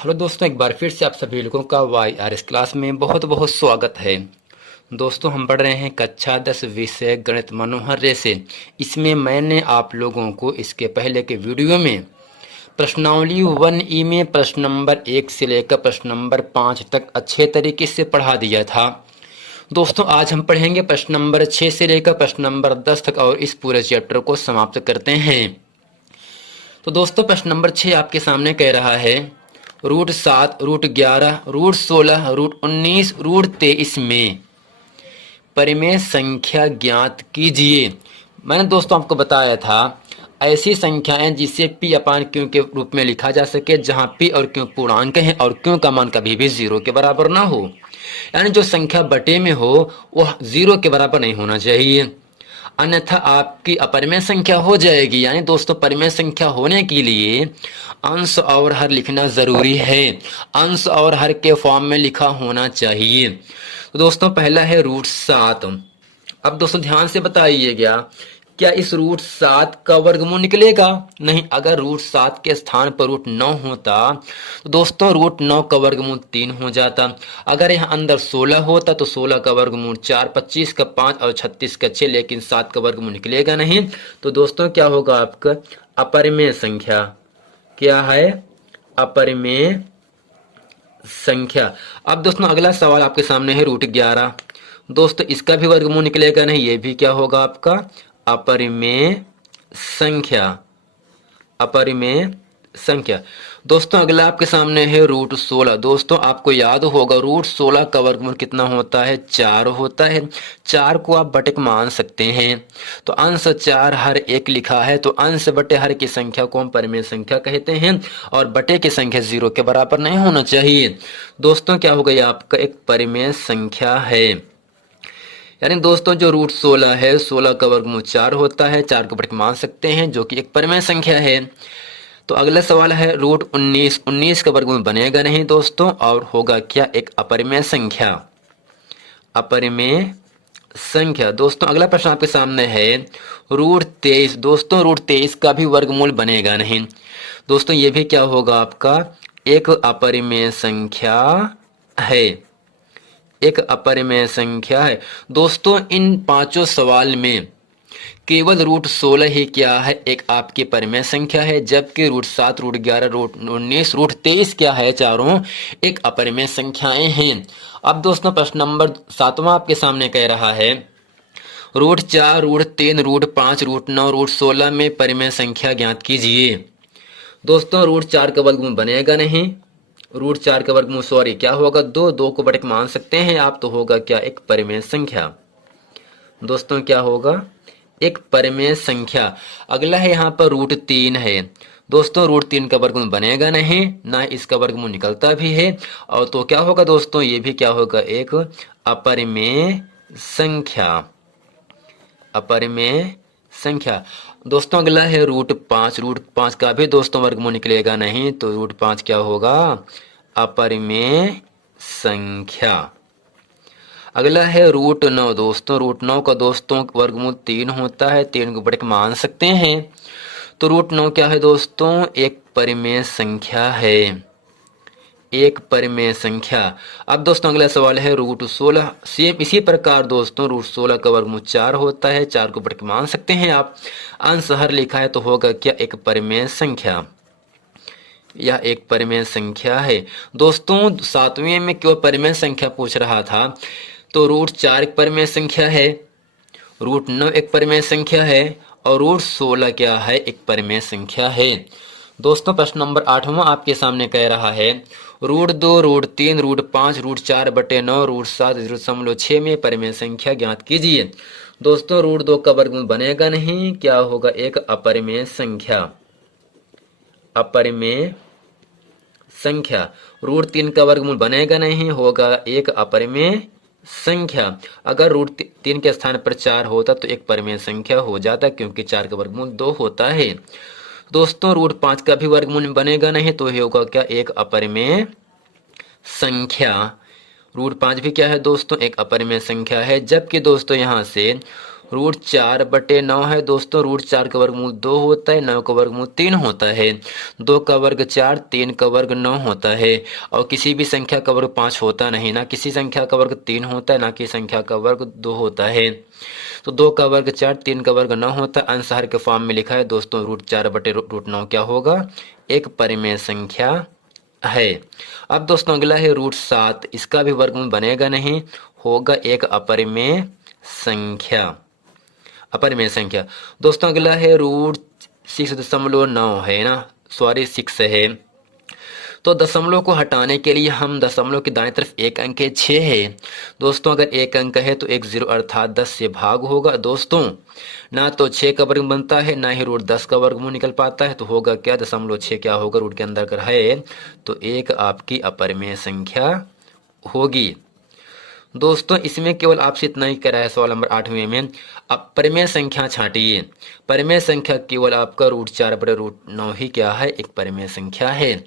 Hello दोस्तों, एक बार फिर से आप सभी लोगों का YRS क्लास में बहुत बहुत स्वागत है। दोस्तों, हम पढ़ रहे हैं कक्षा 10 विषय गणित मनोहर रेसे। इसमें मैंने आप लोगों को इसके पहले के वीडियो में प्रश्नावली 1E में प्रश्न नंबर 1 से लेकर प्रश्न नंबर 5 तक अच्छे तरीके से पढ़ा दिया था। दोस्तों, आज हम पढ़ेंगे प्रश्न नंबर 6 से लेकर प्रश्न नंबर 10 तक और इस पूरे चैप्टर को समाप्त करते हैं। तो दोस्तों, प्रश्न नंबर 6 आपके सामने कह रहा है √7, √11, √16, √19, √23 में परिमेय संख्या ज्ञात कीजिए। मैंने दोस्तों आपको बताया था ऐसी संख्याएं जिसे p अपान क्यू के रूप में लिखा जा सके, जहां p और q पूर्णांक हैं और q का मान कभी भी 0 के बराबर ना हो। यानी जो संख्या बटे में हो वह 0 के बराबर नहीं होना चाहिए, अन्यथा आपकी अपरिमेय संख्या हो जाएगी। यानी दोस्तों, परिमेय संख्या होने के लिए अंश और हर लिखना जरूरी है। अंश और हर के फॉर्म में लिखा होना चाहिए। तो दोस्तों, पहला है √7। अब दोस्तों ध्यान से बताइएगा, क्या इस √7 का वर्गमूल निकलेगा? नहीं। अगर √7 के स्थान पर √9 होता तो दोस्तों √9 का वर्गमूल 3 हो जाता। अगर यहाँ अंदर 16 होता तो 16 का वर्गमूल 4, 25 का 5 और 36 का 6, लेकिन 7 का वर्गमूल निकलेगा नहीं। तो दोस्तों क्या होगा आपका? अपरिमेय संख्या। क्या है? अपरिमेय संख्या। अब दोस्तों अगला सवाल आपके सामने है √11। दोस्तों इसका भी वर्गमूल निकलेगा नहीं, ये भी क्या होगा आपका? अपरिमेय संख्या। अपरिमेय संख्या। दोस्तों अगला आपके सामने है √16। दोस्तों आपको याद होगा √16 का वर्गमूल कितना होता है? 4 होता है। 4 को आप बटे मान सकते हैं, तो अंश 4 हर 1 लिखा है, तो अंश बटे हर की संख्या को हम परिमेय संख्या कहते हैं और बटे की संख्या 0 के बराबर नहीं होना चाहिए। दोस्तों क्या हो गया आपका? एक परिमेय संख्या है। यानी दोस्तों जो √16 है, 16 का वर्गमूल 4 होता है, 4 को बटे मान सकते हैं, जो कि एक परिमेय संख्या है। तो अगला सवाल है √19। 19 का वर्गमूल बनेगा नहीं दोस्तों, और होगा क्या? एक अपरिमेय संख्या। अपरिमेय संख्या। दोस्तों अगला प्रश्न आपके सामने है √23। दोस्तों √23 का भी वर्गमूल बनेगा नहीं। दोस्तों ये भी क्या होगा आपका? एक अपरिमेय संख्या है। एक अपरिमेय संख्या है। दोस्तों इन पांचों सवाल में केवल √16 ही क्या है? एक आपकी परिमेय संख्या है, जबकि √7, √11, √19, √23 क्या है? चारों एक अपरिमेय संख्याएं हैं। अब दोस्तों प्रश्न नंबर 7वां आपके सामने कह रहा है √4, √3, √5, √9, √16 में परिमेय संख्या ज्ञात कीजिए। दोस्तों √4 का वर्गमूल बनेगा नहीं। √4 का वर्गमूल क्या होगा? 2 को बटे मान सकते हैं आप, तो होगा क्या? एक परिमेय संख्या। दोस्तों क्या होगा? एक परिमेय संख्या। अगला है यहाँ पर √3 है। दोस्तों √3 का वर्गमूल बनेगा नहीं, ना इसका वर्गमूल निकलता भी है, और तो क्या होगा दोस्तों? ये भी क्या होगा? एक अपरिमेय संख्या। अपरिमेय संख्या। दोस्तों अगला है √5। √5 का भी दोस्तों वर्गमूल निकलेगा नहीं, तो √5 क्या होगा? अपरिमेय संख्या। अगला है √9। दोस्तों √9 का दोस्तों वर्गमूल 3 होता है, 3 को बटे मान सकते हैं, तो √9 क्या है दोस्तों? एक परिमेय संख्या है। एक परिमेय संख्या। अब दोस्तों अगला सवाल है √16। सेम इसी प्रकार दोस्तों √16 का वर्गमूल 4 होता है, 4 को बटे मान सकते हैं आप, अंश हर लिखा है, तो होगा क्या? एक परिमेय संख्या। यह एक परिमेय संख्या है। दोस्तों 7वें में क्यों परिमेय संख्या पूछ रहा था, तो √4 एक परिमेय संख्या है, √9 एक परिमेय संख्या है, और √16 क्या है? एक परिमेय संख्या है। दोस्तों प्रश्न नंबर 8वां आपके सामने कह रहा है √2, √3, √5, √4 बटे 9, √7.6 में परिमेय संख्या ज्ञात कीजिए। दोस्तों √2 का वर्गमूल बनेगा नहीं, क्या होगा? एक अपरिमेय संख्या। अपरिमेय संख्या। √3 का वर्गमूल बनेगा नहीं, होगा एक अपरिमेय संख्या। अगर √3 के स्थान पर 4 होता तो एक परिमेय संख्या हो जाता, क्योंकि 4 का वर्गमूल 2 होता है। दोस्तों √5 का भी वर्गमूल बनेगा नहीं, तो ये होगा क्या? एक अपरिमेय संख्या। √5 भी क्या है दोस्तों? एक अपरिमेय संख्या है। जबकि दोस्तों यहाँ से √4/9 है दोस्तों। √4 का वर्गमूल 2 होता है, 9 का वर्गमूल 3 होता है, 2 का वर्ग 4, 3 का वर्ग 9 होता है। और किसी भी संख्या का वर्ग 5 होता नहीं, ना किसी संख्या का वर्ग 3 होता है, ना किसी संख्या का वर्ग 2 होता है। तो 2 का वर्ग 4, 3 का वर्ग 9 होता है। अंशहर के फॉर्म में लिखा है दोस्तों, √4/√9 क्या होगा? एक परिमेय संख्या है। अब दोस्तों अगला है √7। इसका भी वर्गमूल बनेगा नहीं, होगा एक अपरिमेय संख्या। अपरिमेय संख्या दोस्तों अगला है √6.9 है ना, सॉरी 6 है। तो दशमलव को हटाने के लिए हम दशमलव की दाएं तरफ एक अंक है 6 है दोस्तों। अगर एक अंक है तो एक 0 अर्थात 10 से भाग होगा दोस्तों। ना तो 6 का वर्ग बनता है, ना ही √10 का वर्गमूल निकल पाता है। तो होगा क्या? 0.6 क्या होगा? रूट के अंदर कर है तो एक आपकी अपरिमेय संख्या होगी दोस्तों। इसमें केवल आपसे इतना ही कह रहा है सवाल नंबर 8वें में। अब परिमेय संख्या छांटिए। परिमेय संख्या केवल आपका √4/√9 ही क्या है? एक परिमेय संख्या है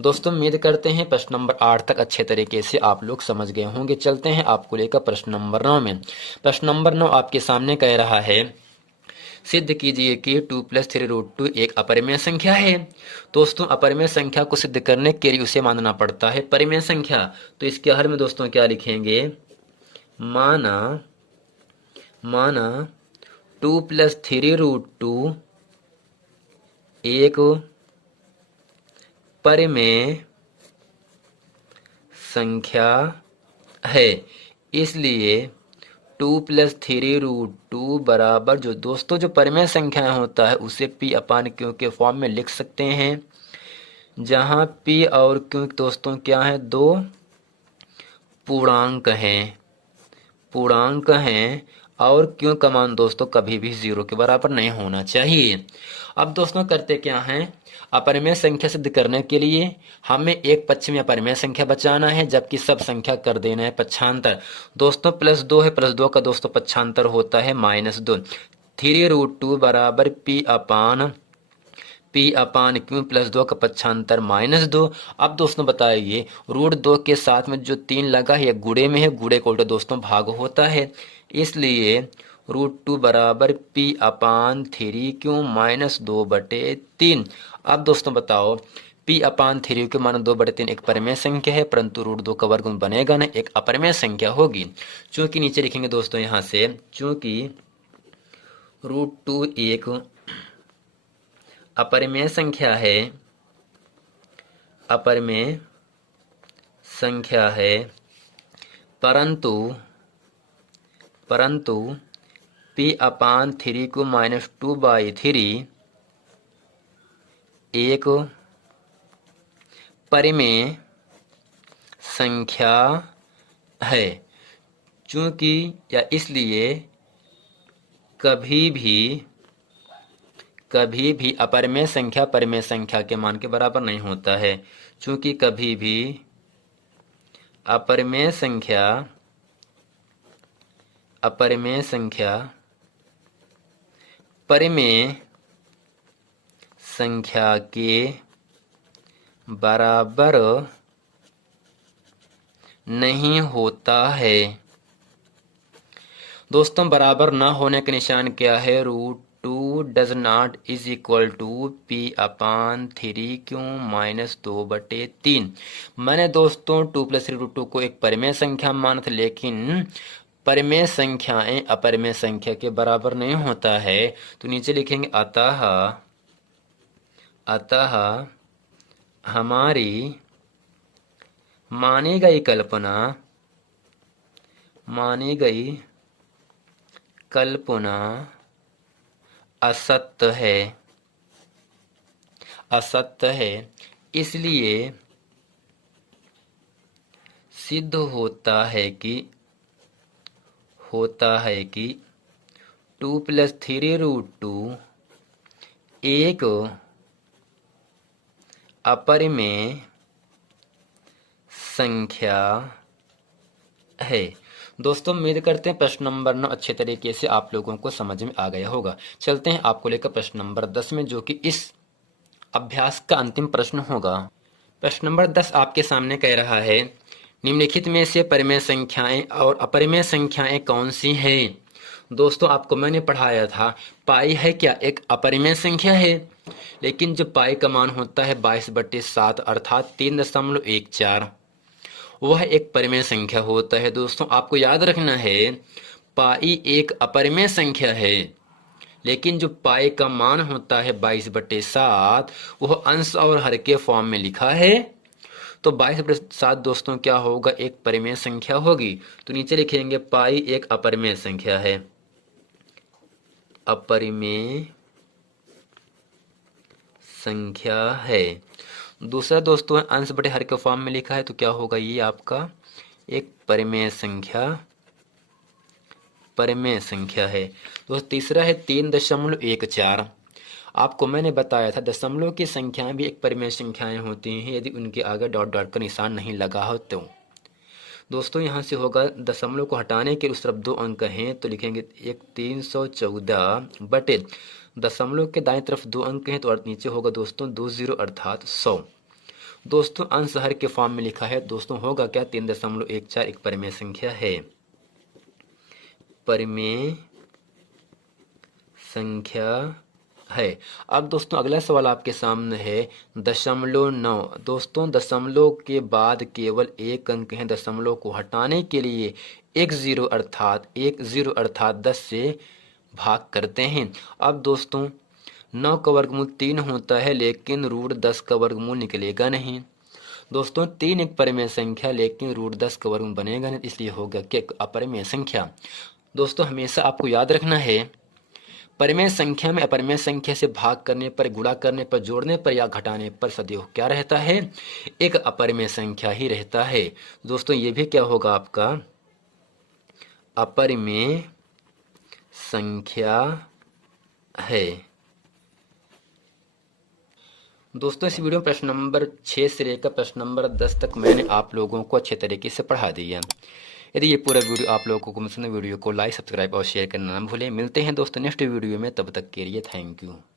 दोस्तों। उम्मीद करते हैं प्रश्न नंबर 8 तक अच्छे तरीके से आप लोग समझ गए होंगे। चलते हैं आपको लेकर प्रश्न नंबर 9 में। प्रश्न नंबर 9 आपके सामने कह रहा है, सिद्ध कीजिए कि 2 + 3√2 एक अपरिमेय संख्या है। दोस्तों अपरिमेय संख्या को सिद्ध करने के लिए उसे मानना पड़ता है परिमेय संख्या। तो इसके हल में दोस्तों क्या लिखेंगे? माना 2 + 3√2 एक परिमेय संख्या है, इसलिए 2 + 3√2 बराबर जो दोस्तों जो परिमेय संख्या होता है उसे P/Q के फॉर्म में लिख सकते हैं, जहां P और Q दोस्तों क्या है? दो पूर्णांक हैं और Q का मान दोस्तों कभी भी 0 के बराबर नहीं होना चाहिए। अब दोस्तों करते क्या हैं? अपरिमेय संख्या सिद्ध करने के लिए हमें एक पक्ष में अपरिमेय संख्या बचाना है, जबकि सब संख्या कर देना है पक्षांतर। दोस्तों +2 है, +2 का दोस्तों पक्षांतर होता है -2। 3√2 बराबर P/Q +2 का पक्षांतर -2। अब दोस्तों बताइए, √2 के साथ में जो 3 लगा है गुणे में है, गुणे को उल्टा दोस्तों भाग होता है, इसलिए √2 बराबर P/3Q -2/3। अब दोस्तों बताओ, P/3 के मान 2/3 एक परिमेय संख्या है, परंतु √2 का वर्गमूल बनेगा ना, एक अपरिमेय संख्या होगी। चूंकि नीचे लिखेंगे दोस्तों यहाँ से, चूंकि √2 एक अपरिमेय संख्या है, परंतु P/3 को -2/3 एक परिमेय संख्या है। चूंकि या इसलिए कभी भी अपरिमेय संख्या परिमेय संख्या के मान के बराबर नहीं होता है। चूंकि कभी भी अपरिमेय संख्या परिमेय संख्या के बराबर नहीं होता है। दोस्तों बराबर ना होने के निशान क्या है? √2 does not is equal to P/3Q -2/3। मैंने दोस्तों 2 + 3√2 को एक परिमेय संख्या माना था, लेकिन परिमेय संख्याएं अपरिमेय संख्या के बराबर नहीं होता है। तो नीचे लिखेंगे अतः हमारी मानी गई कल्पना असत्य है, इसलिए सिद्ध होता है कि 2 + 3√2 एक अपरिमेय संख्या है। दोस्तों उम्मीद करते हैं प्रश्न नंबर 9 अच्छे तरीके से आप लोगों को समझ में आ गया होगा। चलते हैं आपको लेकर प्रश्न नंबर 10 में, जो कि इस अभ्यास का अंतिम प्रश्न होगा। प्रश्न नंबर 10 आपके सामने कह रहा है, निम्नलिखित में से परिमेय संख्याएं और अपरिमेय संख्याएं कौन सी हैं? दोस्तों आपको मैंने पढ़ाया था पाई है क्या, एक अपरिमेय संख्या है, लेकिन जो पाई का मान होता है 22/7 अर्थात 3.14, वह एक परिमेय संख्या होता है। दोस्तों आपको याद रखना है पाई एक अपरिमेय संख्या है, लेकिन जो पाई का मान होता है 22/7 वह अंश और हर के फॉर्म में लिखा है। तो 22/7 दोस्तों क्या होगा, एक परिमेय संख्या होगी। तो नीचे लिखेंगे पाई एक अपरिमेय संख्या है, अपरिमेय संख्या है। दूसरा दोस्तों अंश बटे हर के फॉर्म में लिखा है, तो क्या होगा, ये आपका एक परिमेय संख्या है। दोस्तों तीसरा है 3.14। आपको मैंने बताया था दशमलव की संख्याएं भी एक परिमेय संख्याएं होती हैं यदि उनके आगे डॉट डॉट का निशान नहीं लगा हो तो। दोस्तों यहाँ से होगा दशमलव को हटाने के उस तरफ 2 अंक हैं, तो लिखेंगे एक 314 बटे दशमलव के दाएं तरफ 2 अंक हैं, तो नीचे होगा दोस्तों 20 अर्थात 100। दोस्तों अंश हर के फॉर्म में लिखा है, दोस्तों होगा क्या, 3.14 एक परिमेय संख्या है, परिमेय संख्या है। अब दोस्तों अगला सवाल आपके सामने है 0.9। दोस्तों दशमलव के बाद केवल एक अंक है, दशमलव को हटाने के लिए एक जीरो अर्थात 10 से भाग करते हैं। अब दोस्तों 9 का वर्गमूल 3 होता है, लेकिन √10 का वर्गमूल निकलेगा नहीं। दोस्तों 3 एक परिमेय संख्या, लेकिन √10 का वर्गमूल बनेगा नहीं, इसलिए होगा कि अपरिमेय संख्या। दोस्तों हमेशा आपको याद रखना है परिमेय संख्या में अपरिमेय संख्या से भाग करने पर, गुणा करने पर, जोड़ने पर या घटाने पर सदैव क्या रहता है, एक अपरिमेय संख्या ही रहता है। दोस्तों ये भी क्या होगा, आपका अपरिमेय संख्या है। दोस्तों इस वीडियो में प्रश्न नंबर 6 से लेकर प्रश्न नंबर 10 तक मैंने आप लोगों को अच्छे तरीके से पढ़ा दिया। यदि ये पूरा वीडियो आप लोगों को पसंद है, वीडियो को लाइक, सब्सक्राइब और शेयर करना ना भूलें। मिलते हैं दोस्तों नेक्स्ट वीडियो में, तब तक के लिए थैंक यू।